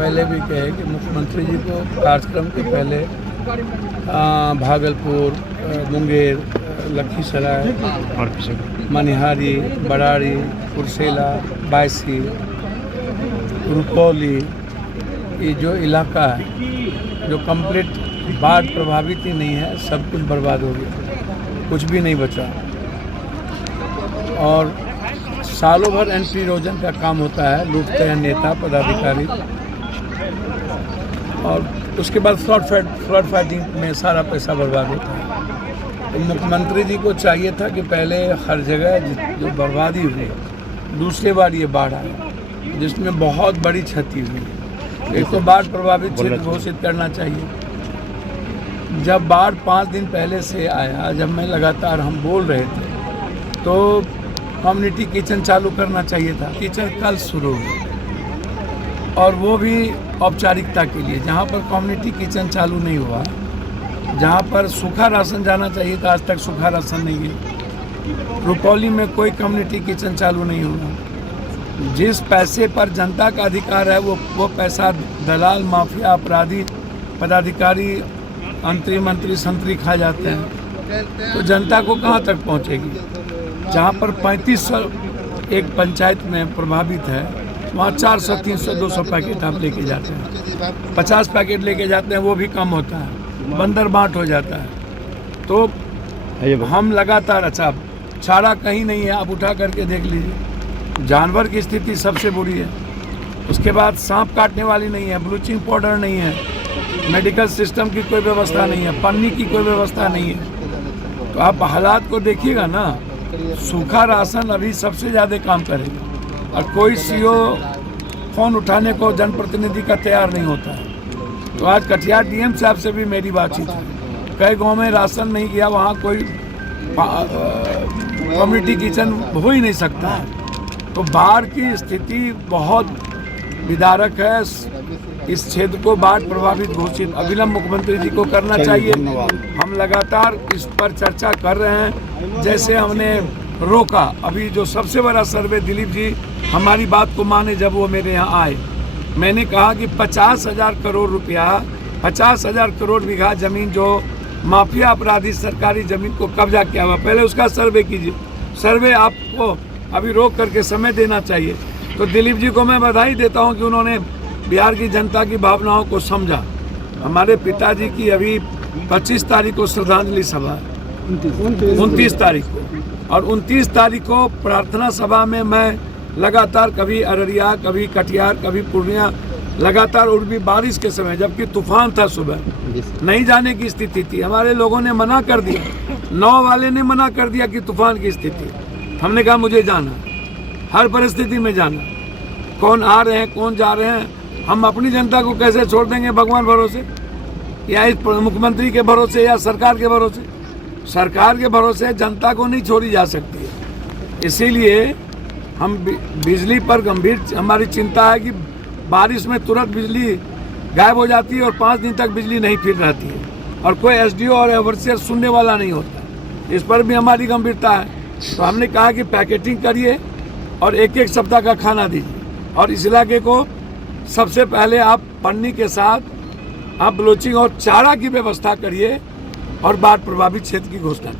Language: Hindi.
पहले भी कहे कि मुख्यमंत्री जी को कार्यक्रम के पहले भागलपुर, मुंगेर, लखीसराय, मनिहारी, बड़ाड़ी, कुर्सेला, बायसी, रुपौली, ये जो इलाका है जो कंप्लीट बाढ़ प्रभावित ही नहीं है, सब कुछ बर्बाद हो गया, कुछ भी नहीं बचा। और सालों भर एंट्री इरोजन का काम होता है, लूटते हैं नेता पदाधिकारी, और उसके बाद फ्लड फाइटिंग में सारा पैसा बर्बाद होता है। तो मुख्यमंत्री जी को चाहिए था कि पहले हर जगह जो बर्बादी हुई, दूसरी बार ये बाढ़ आया जिसमें बहुत बड़ी क्षति हुई। एक तो बाढ़ प्रभावित क्षेत्र घोषित करना चाहिए। जब बाढ़ 5 दिन पहले से आया, जब मैं लगातार हम बोल रहे थे, तो कम्युनिटी किचन चालू करना चाहिए था। किचन कल शुरू हुआ और वो भी औपचारिकता के लिए। जहाँ पर कम्युनिटी किचन चालू नहीं हुआ, जहाँ पर सूखा राशन जाना चाहिए था, आज तक सूखा राशन नहीं है। रुपौली में कोई कम्युनिटी किचन चालू नहीं हुआ। जिस पैसे पर जनता का अधिकार है वो पैसा दलाल, माफिया, अपराधी, पदाधिकारी, मंत्री संतरी खा जाते हैं, तो जनता को कहाँ तक पहुँचेगी। जहाँ पर 3500 एक पंचायत में प्रभावित है, वहाँ 400, 300, 200 पैकेट आप लेके जाते हैं, 50 पैकेट लेके जाते हैं, वो भी कम होता है, बंदर बांट हो जाता है। तो हम लगातार, अच्छा चारा कहीं नहीं है, आप उठा करके देख लीजिए। जानवर की स्थिति सबसे बुरी है। उसके बाद सांप काटने वाली नहीं है, ब्लीचिंग पाउडर नहीं है, मेडिकल सिस्टम की कोई व्यवस्था नहीं है, पन्नी की कोई व्यवस्था नहीं है। तो आप हालात को देखिएगा ना। सूखा राशन अभी सबसे ज़्यादा काम करेगा और कोई सीओ फ़ोन उठाने को जनप्रतिनिधि का तैयार नहीं होता है। तो आज कटिहार डीएम साहब से भी मेरी बातचीत है। कई गांव में राशन नहीं गया, वहाँ कोई कम्युनिटी किचन हो ही नहीं सकता है। तो बाढ़ की स्थिति बहुत विदारक है। इस क्षेत्र को बाढ़ प्रभावित घोषित अविलंब मुख्यमंत्री जी को करना चाहिए। हम लगातार इस पर चर्चा कर रहे हैं। जैसे हमने रोका, अभी जो सबसे बड़ा सर्वे, दिलीप जी हमारी बात को माने, जब वो मेरे यहाँ आए, मैंने कहा कि 50,000 करोड़ रुपया, 50,000 करोड़ बीघा जमीन जो माफिया अपराधी सरकारी जमीन को कब्जा किया हुआ, पहले उसका सर्वे कीजिए। सर्वे आपको अभी रोक करके समय देना चाहिए। तो दिलीप जी को मैं बधाई देता हूँ कि उन्होंने बिहार की जनता की भावनाओं को समझा। हमारे पिताजी की अभी 25 तारीख को श्रद्धांजलि सभा है, 29 तारीख को, और 29 तारीख को प्रार्थना सभा में मैं लगातार कभी अररिया, कभी कटिहार, कभी पूर्णिया, लगातार, और भी बारिश के समय, जबकि तूफान था, सुबह नहीं जाने की स्थिति थी। हमारे लोगों ने मना कर दिया, 9 वाले ने मना कर दिया कि तूफान की स्थिति। हमने कहा मुझे जाना, हर परिस्थिति में जाना। कौन आ रहे हैं, कौन जा रहे हैं, हम अपनी जनता को कैसे छोड़ देंगे भगवान भरोसे, या इस मुख्यमंत्री के भरोसे, या सरकार के भरोसे। सरकार के भरोसे जनता को नहीं छोड़ी जा सकती है। इसीलिए हम बिजली पर गंभीर हमारी चिंता है कि बारिश में तुरंत बिजली गायब हो जाती है और 5 दिन तक बिजली नहीं फिर रहती है, और कोई एसडीओ और ओवरसियर सुनने वाला नहीं होता। इस पर भी हमारी गंभीरता है। तो हमने कहा कि पैकेटिंग करिए और 1-1 सप्ताह का खाना दीजिए, और इस इलाके को सबसे पहले आप पन्नी के साथ आप ब्लीचिंग और चारा की व्यवस्था करिए और बाढ़ प्रभावित क्षेत्र की घोषणा करिए।